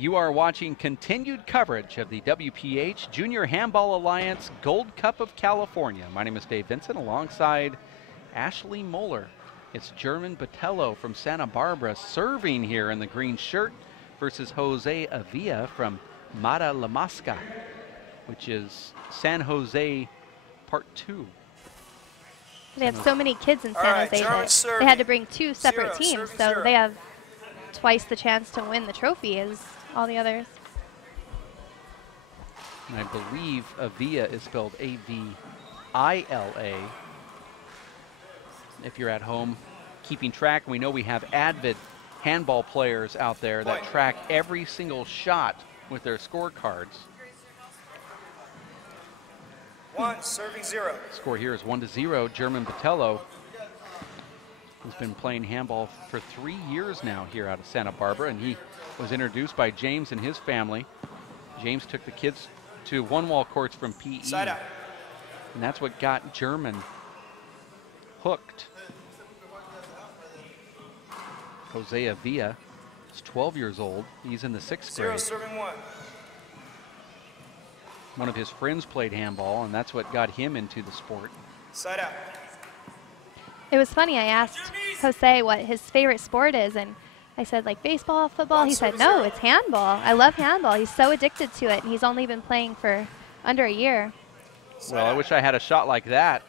You are watching continued coverage of the WPH Junior Handball Alliance Gold Cup of California. My name is Dave Vincent alongside Ashley Moeller. It's German Botello from Santa Barbara serving here in the green shirt versus Jose Avila from Mata La Mosca, which is San Jose Part 2. They have so many kids in San Jose that they had to bring two separate teams, so they have twice the chance to win the trophy as all the others. And I believe Avila is spelled A-V-I-L-A. If you're at home keeping track, we know we have avid handball players out there that track every single shot with their scorecards. Serving 0. Score here is 1-0. German Botello, who's been playing handball for 3 years now here out of Santa Barbara, and he was introduced by James and his family. James took the kids to one-wall courts from PE, and that's what got German hooked. Jose Avila is 12 years old. He's in the 6th grade. Serving 1. One of his friends played handball, and that's what got him into the sport. Side out. It was funny, I asked Jose what his favorite sport is, and I said, like, baseball, football? He said, no, it's handball. I love handball. He's so addicted to it, and he's only been playing for under a year. Well, I wish I had a shot like that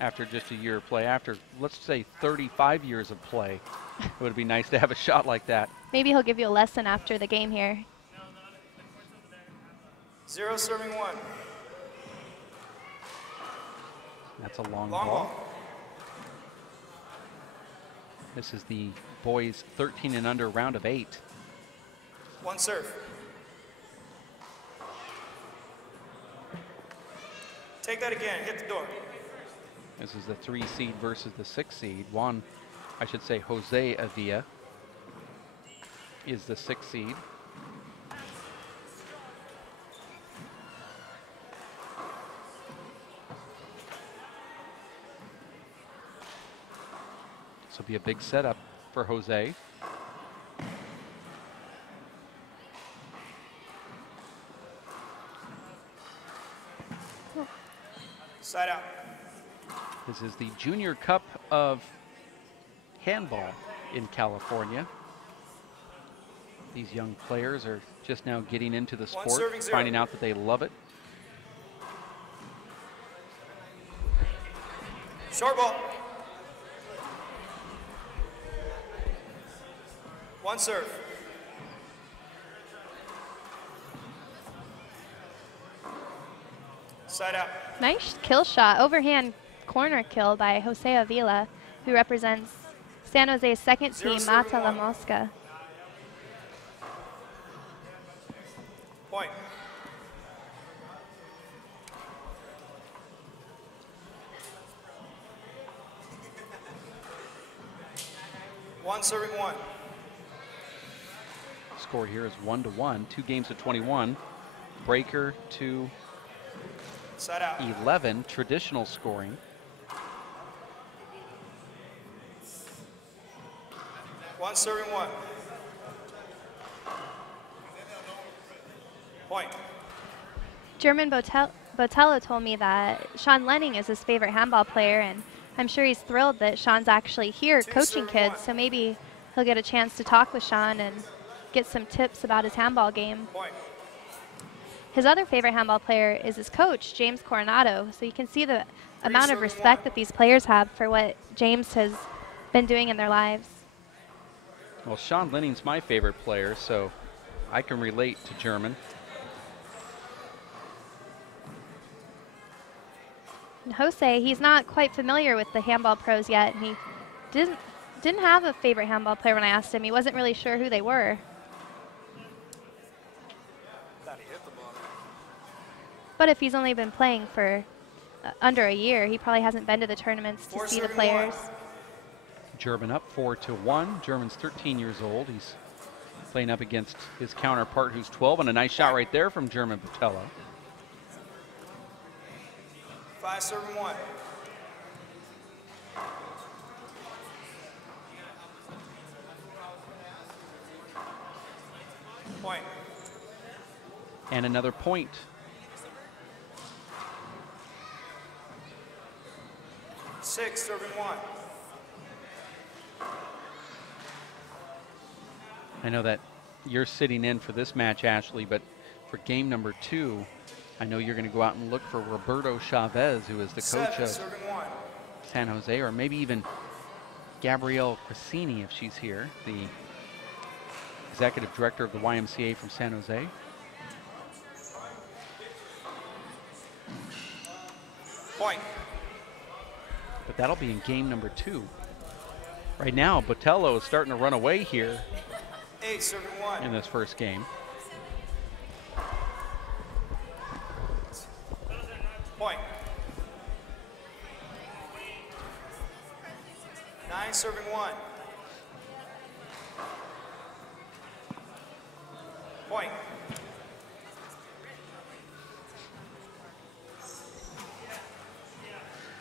after just a year of play. After, let's say, 35 years of play, it would be nice to have a shot like that. Maybe he'll give you a lesson after the game here. 0 serving 1. That's a long ball. This is the boys 13 and under round of 8. 1 serve. Take that again, hit the door. This is the 3 seed versus the 6 seed. Jose Avila is the 6 seed. This will be a big setup for Jose. Side out. This is the Junior Cup of Handball in California. These young players are just now getting into the sport, finding out that they love it. Short ball. 1 serve. Side out. Nice kill shot, overhand corner kill by Jose Avila, who represents San Jose's second team, Mata La Mosca. Point. One serving 1. Score here is 1-1, 2 games to 21. Breaker to 11, traditional scoring. One serving 1. Point. German Botello told me that Sean Lenning is his favorite handball player, and I'm sure he's thrilled that Sean's actually here coaching kids, so maybe he'll get a chance to talk with Sean and get some tips about his handball game. Point. His other favorite handball player is his coach, James Coronado, so you can see the amount of respect that these players have for what James has been doing in their lives. Well, Sean Lenning's my favorite player, so I can relate to German. And Jose, he's not quite familiar with the handball pros yet. He didn't have a favorite handball player when I asked him. He wasn't really sure who they were. But if he's only been playing for under a year, he probably hasn't been to the tournaments to see the players. German up 4-1. German's 13 years old. He's playing up against his counterpart, who's 12, and a nice shot right there from German Botello. 5 serving 1. Point. And another point. Six, serving one. I know that you're sitting in for this match, Ashley, but for game number 2, I know you're going to go out and look for Roberto Chavez, who is the coach Seven, of serving one. San Jose, or maybe even Gabrielle Cressini if she's here, the executive director of the YMCA from San Jose. Point. But that'll be in game number 2. Right now, Botello is starting to run away here Eight, serving one. in this first game. Point. Nine, serving one. Point.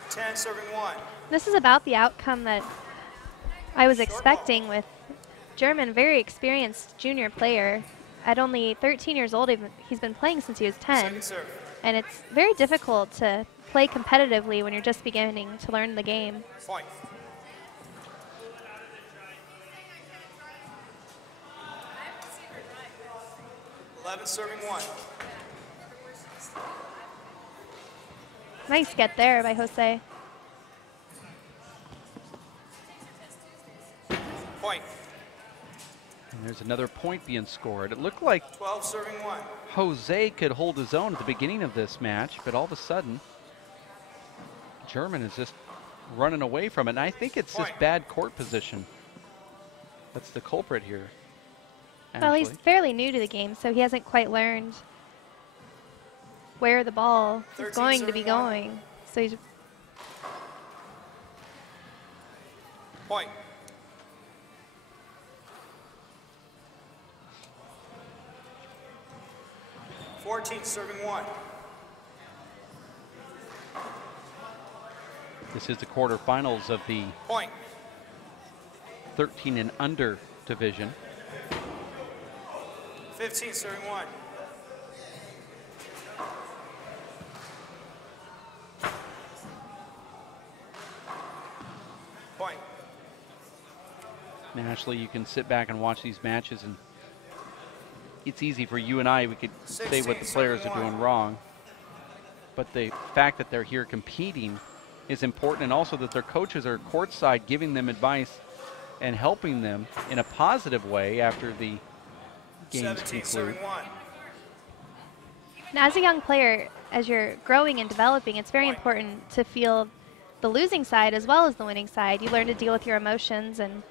Ten, serving one. This is about the outcome that I was expecting with German, very experienced junior player. At only 13 years old, he's been playing since he was 10. Second serve. And it's very difficult to play competitively when you're just beginning to learn the game. Point. Eleven, serving one. Nice get there by Jose. Point. And there's another point being scored. It looked like 12, serving one. Jose could hold his own at the beginning of this match, but all of a sudden, German is just running away from it. And I think it's just Point. bad court position. That's the culprit here. Well, he's Ashley. fairly new to the game, so he hasn't quite learned where the ball is 13, going to be serving one. going. So he's Point. Fourteen, serving one. This is the quarterfinals of the Point. 13 and under division. 15, serving one. Point. And Ashley, you can sit back and watch these matches, and it's easy for you and I, we could say what the 16, players are 71. doing wrong. But the fact that they're here competing is important, and also that their coaches are courtside giving them advice and helping them in a positive way after the games 17, conclude. serving one. Now, as a young player, as you're growing and developing, it's very Point. important to feel the losing side as well as the winning side. You learn to deal with your emotions and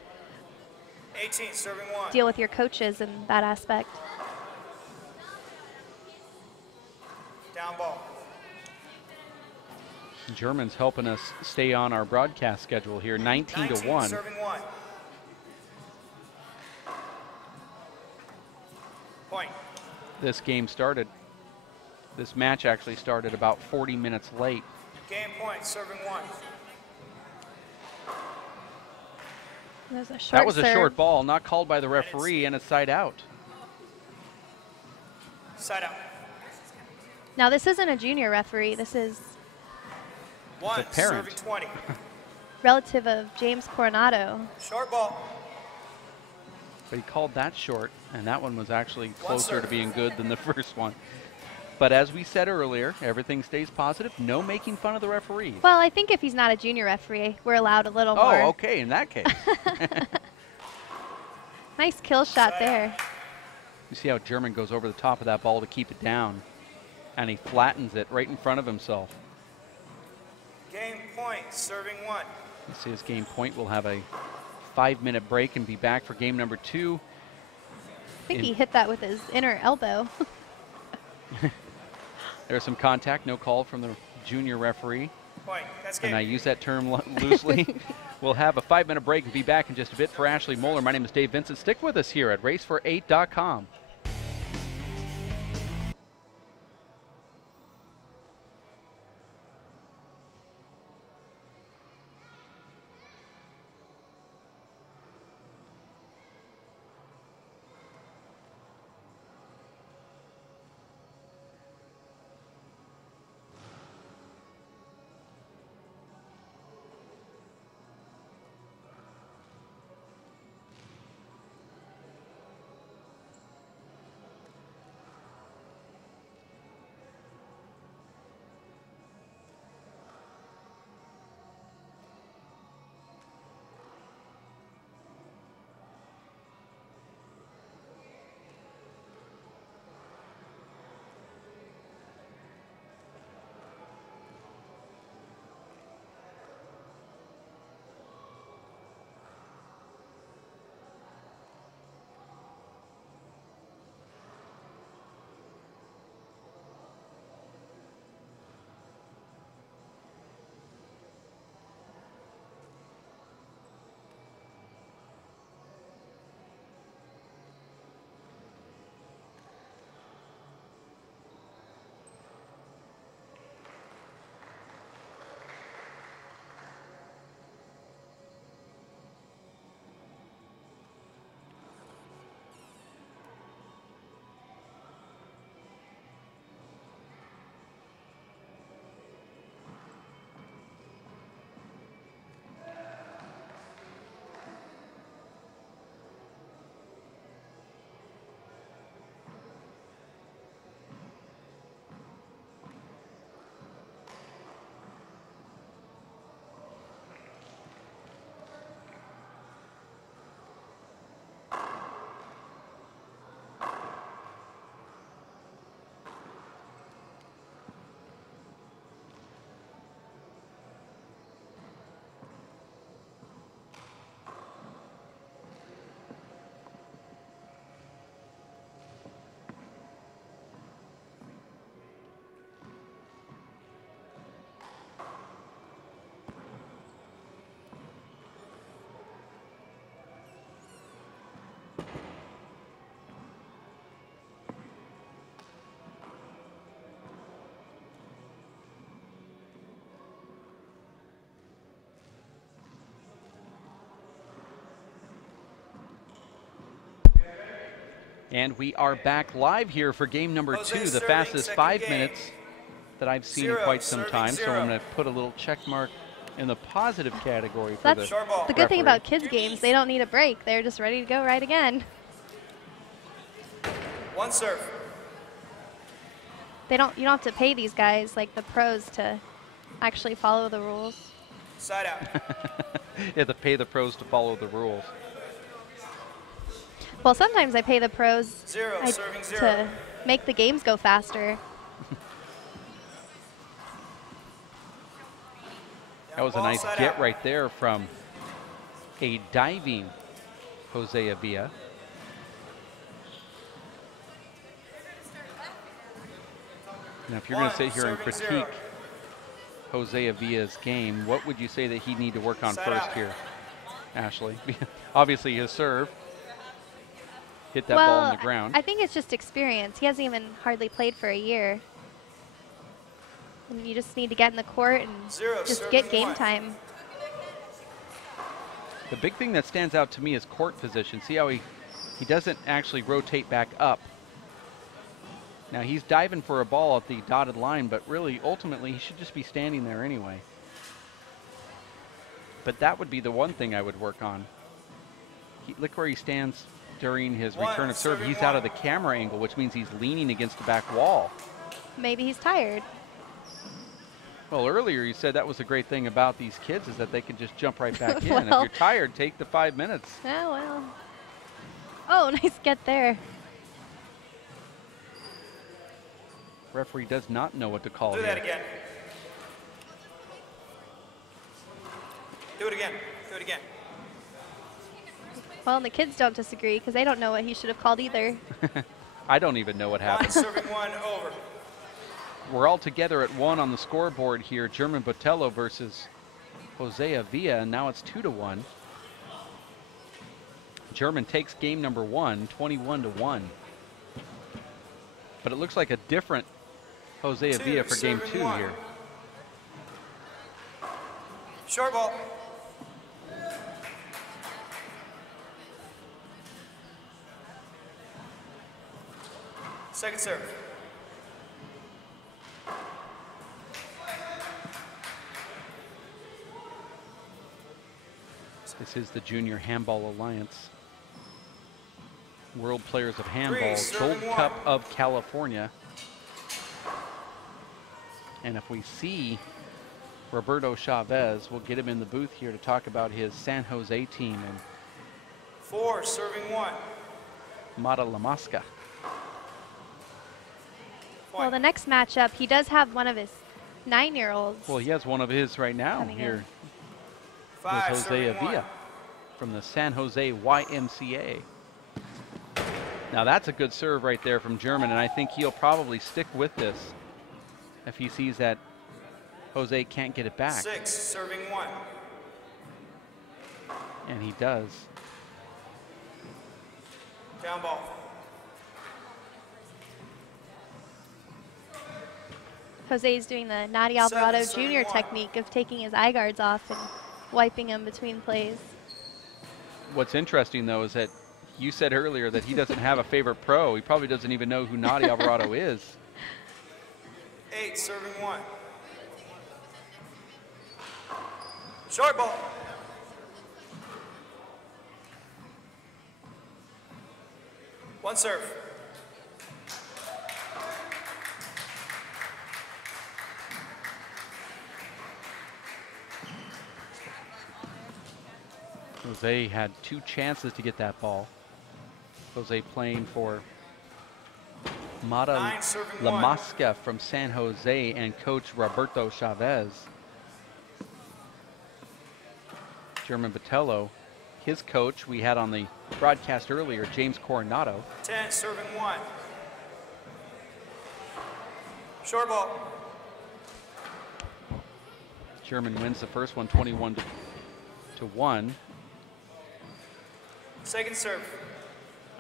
18, serving one. deal with your coaches in that aspect. Down ball. German's helping us stay on our broadcast schedule here, 19 to 1. Serving one. Point. This game started, this match actually started about 40 minutes late. Game point, serving one. There's a short That was a serve. short ball, not called by the referee, and a side out. Side out. Now, this isn't a junior referee. This is One, parent. serving 20. relative of James Coronado. Short ball. But he called that short, and that one was actually closer serve. to being good than the first one. But as we said earlier, everything stays positive. No making fun of the referee. Well, I think if he's not a junior referee, we're allowed a little more. Oh, okay, in that case. Nice kill shot there. You see how German goes over the top of that ball to keep it down, and he flattens it right in front of himself. Game point, serving one. You see his game point. We'll have a 5-minute break and be back for game number 2. I think he hit that with his inner elbow. There's some contact, no call from the junior referee. Point. That's And I game. use that term loosely. We'll have a 5-minute break and be back in just a bit. For Ashley Moeller, my name is Dave Vincent. Stick with us here at racefor8.com. And we are back live here for game number Jose 2, the serving, fastest second 5 game. minutes that I've seen in 0, quite some serving time. So 0. I'm going to put a little check mark in the positive category for That's Short ball. the good thing referee. about kids games. They don't need a break. They're just ready to go right again. One serve. You don't have to pay these guys like the pros to actually follow the rules. Side out. You have to pay the pros to follow the rules. Well, sometimes I pay the pros 0, serving 0. to make the games go faster. That was a Ball nice side get out. right there from a diving Jose Avila. Now, if you're going to sit here and Serving critique 0. Jose Avila's game, what would you say that he'd need to work on Side first out. here, Ashley? Obviously, his serve. Hit that well, ball on the ground. I think it's just experience. He hasn't even hardly played for a year. And you just need to get in the court and 0, just serving get game 1. time. The big thing that stands out to me is court position. See how he doesn't actually rotate back up. Now he's diving for a ball at the dotted line, but really, ultimately, he should just be standing there anyway. But that would be the one thing I would work on. Look where he stands during his One, return of serve. serving He's out of one. the camera angle, which means he's leaning against the back wall. Maybe he's tired. Well, earlier you said that was the great thing about these kids is that they can just jump right back in. If Well. you're tired, take the 5 minutes. Oh, well. Oh, nice get there. Referee does not know what to call Do here. that again. Do it again. Do it again. Well, and the kids don't disagree because they don't know what he should have called either. I don't even know what 1, happened. serving 1, over. We're all together at 1 on the scoreboard here. German Botello versus Jose Avila, and now it's 2-1. German takes game number 1, 21-1. But it looks like a different Jose Avila for game 2 1. here. Short ball. Second serve. This is the Junior Handball Alliance. World Players of Handball, 3, Gold serving 1. Cup of California. And if we see Roberto Chavez, we'll get him in the booth here to talk about his San Jose team and 4, serving 1. Mata La Mosca. Well, the next matchup, he does have one of his 9-year-olds. Well, he has one of his right now Coming here in. with 5, Jose serving 1. Avila from the San Jose YMCA. Now that's a good serve right there from German, and I think he'll probably stick with this if he sees that Jose can't get it back. 6, serving 1. And he does. Down ball. Jose's doing the Nadi 7, Alvarado serving Jr. 1. technique of taking his eye guards off and wiping them between plays. What's interesting, though, is that you said earlier that he doesn't have a favorite pro. He probably doesn't even know who Nadi Alvarado is. 8, serving 1. Short ball. One serve. Jose had 2 chances to get that ball. Jose playing for Mata 9, serving La 1. Mosca from San Jose and coach Roberto Chavez. German Botello, his coach we had on the broadcast earlier, James Coronado. 10, serving 1. Short ball. German wins the first one 21-1. Second serve.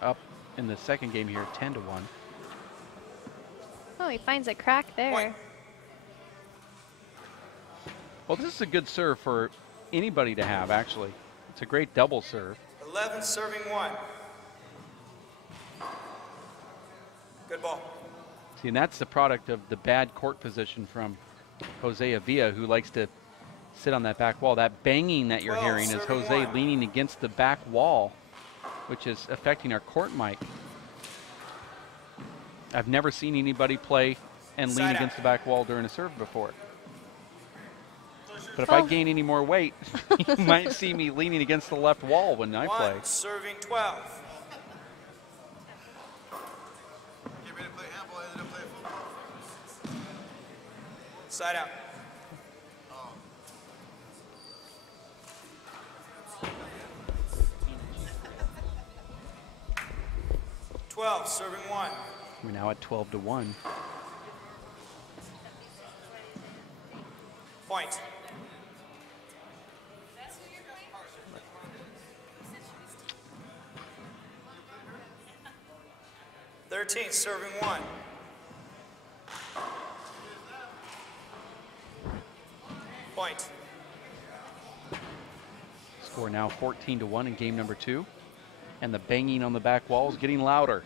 Up in the second game here 10-1. Oh, he finds a crack there. Point. Well, this is a good serve for anybody to have, actually. It's a great double serve. 11, serving 1. Good ball. See, and that's the product of the bad court position from Jose Avila, who likes to sit on that back wall. That banging that you're 12, hearing is serving Jose one. leaning against the back wall, which is affecting our court mic. I've never seen anybody play and lean Side against out. the back wall during a serve before. But if I Oh. gain any more weight, you might see me leaning against the left wall when I play. 1, serving 12. Get ready to play handball, ended up playing football. Side out. Twelve, serving 1. We're now at 12-1. Point. Thirteen, serving 1. Point. Score now 14-1 in game number 2. And the banging on the back wall is getting louder.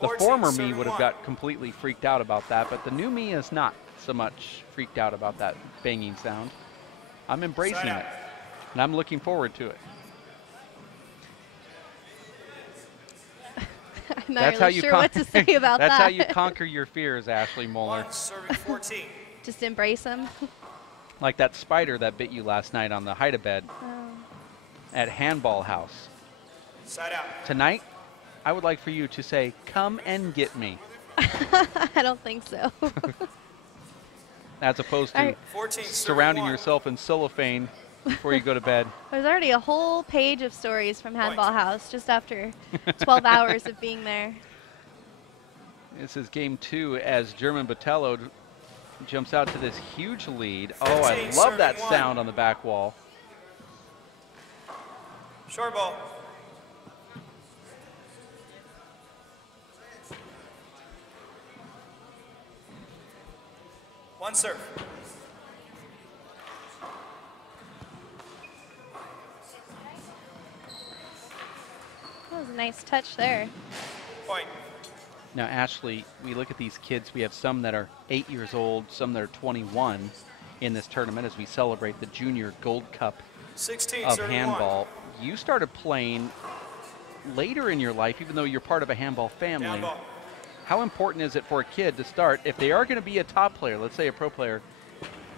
The 14, former me serving would have 1. got completely freaked out about that, but the new me is not so much freaked out about that banging sound. I'm embracing Side it, out. and I'm looking forward to it. I'm not really sure what to say about that's that. how you conquer your fears, Ashley Moeller. 1, serving 14. Just embrace them. Like that spider that bit you last night on the hide-a-bed at Handball House. Side out. Tonight, I would like for you to say, "Come and get me," I don't think so. as opposed to All right. 14, serving surrounding 1. yourself in cellophane before you go to bed. There's already a whole page of stories from Handball House just after 12 hours of being there. This is game 2 as German Botello jumps out to this huge lead. Oh, I 15, love that serving 1. sound on the back wall. Short ball. One serve. That was a nice touch there. Point. Now, Ashley, we look at these kids. We have some that are 8 years old, some that are 21 in this tournament as we celebrate the Junior Gold Cup 16, of serving handball. You started playing later in your life, even though you're part of a handball 1. family. Down ball. How important is it for a kid to start, if they are going to be a top player, let's say a pro player,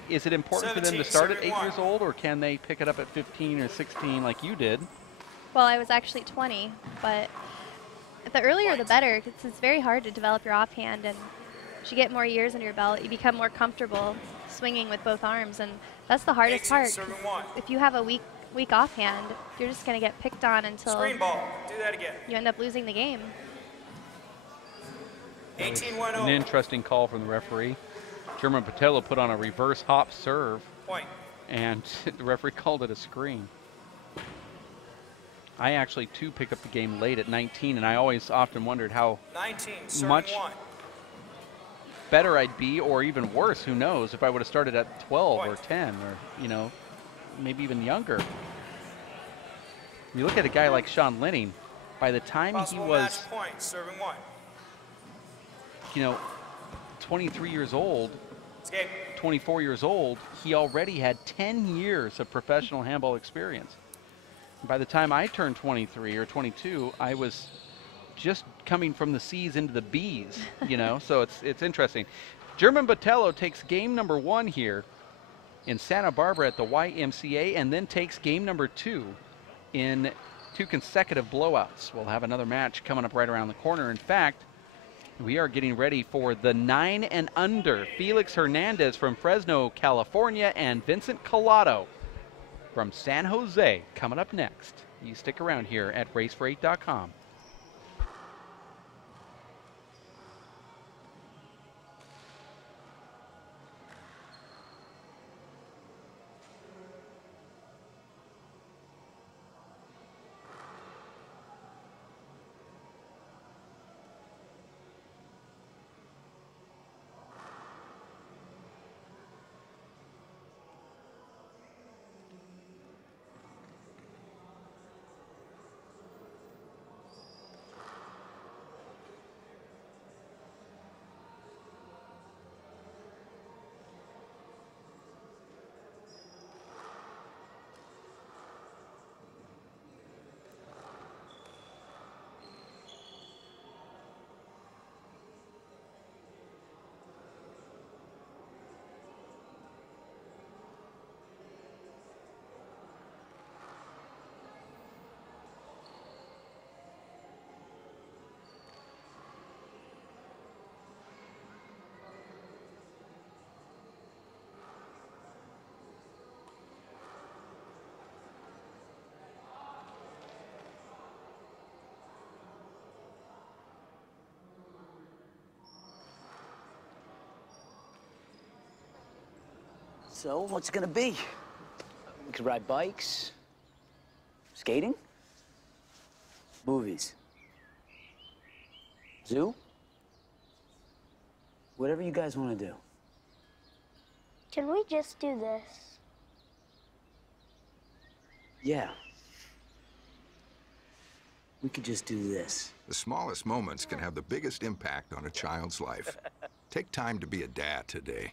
is it important for them to 17, start at serving 8 1. years old, or can they pick it up at 15 or 16 like you did? Well, I was actually 20, but the earlier the better, because it's very hard to develop your offhand, and as you get more years under your belt, you become more comfortable swinging with both arms, and that's the hardest 18, part. 'Cause serving 1. if you have a weak offhand, you're just going to get picked on until Screen ball. Do that again. you end up losing the game. 18, An 1-0. interesting call from the referee. German Botello put on a reverse hop serve, Point. and the referee called it a screen. I actually, too, picked up the game late at 19, and I always often wondered how 19, serving Much 1. better I'd be, or even worse, who knows, if I would have started at 12 or Point. 10, or, you know, maybe even younger. You look at a guy like Sean Lenning, by the time he Possible was, match point, serving 1. you know, 23 years old, Escape. 24 years old, he already had 10 years of professional handball experience. By the time I turned 23 or 22, I was just coming from the C's into the B's, you know, so it's interesting. German Botello takes game number 1 here in Santa Barbara at the YMCA, and then takes game number 2 in 2 consecutive blowouts. We'll have another match coming up right around the corner. In fact, we are getting ready for the 9 and under. Felix Hernandez from Fresno, California, and Vincent Collado from San Jose coming up next. You stick around here at racefor8.com. So, what's it gonna be? We could ride bikes, skating, movies, zoo, whatever you guys want to do. Can we just do this? Yeah. We could just do this. The smallest moments can have the biggest impact on a child's life. Take time to be a dad today.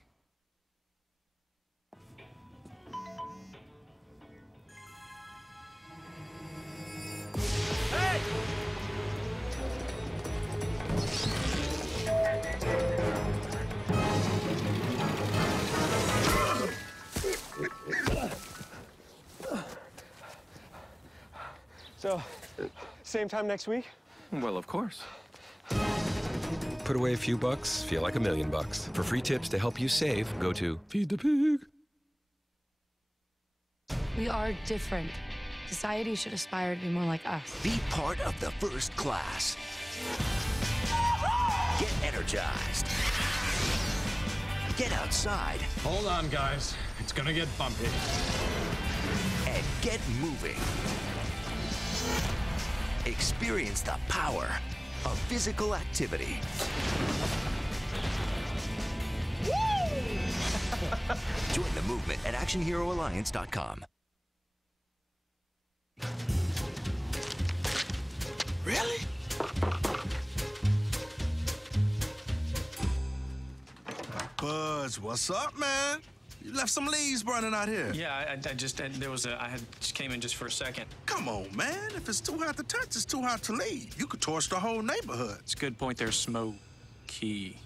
Hey! So, same time next week? Well, of course. Put away a few bucks, feel like $1 million. For free tips to help you save, go to Feed the Pig. We are different. Society should aspire to be more like us. Be part of the first class. Get energized. Get outside. Hold on, guys. It's gonna get bumpy. And get moving. Experience the power of physical activity. Join the movement at ActionHeroAlliance.com. Really? Buzz, what's up, man? You left some leaves burning out here. Yeah, I just came in just for a second. Come on, man. If it's too hot to touch, it's too hot to leave. You could torch the whole neighborhood. It's a good point. There's smoky.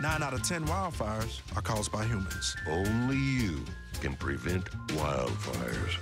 9 out of 10 wildfires are caused by humans. Only you can prevent wildfires.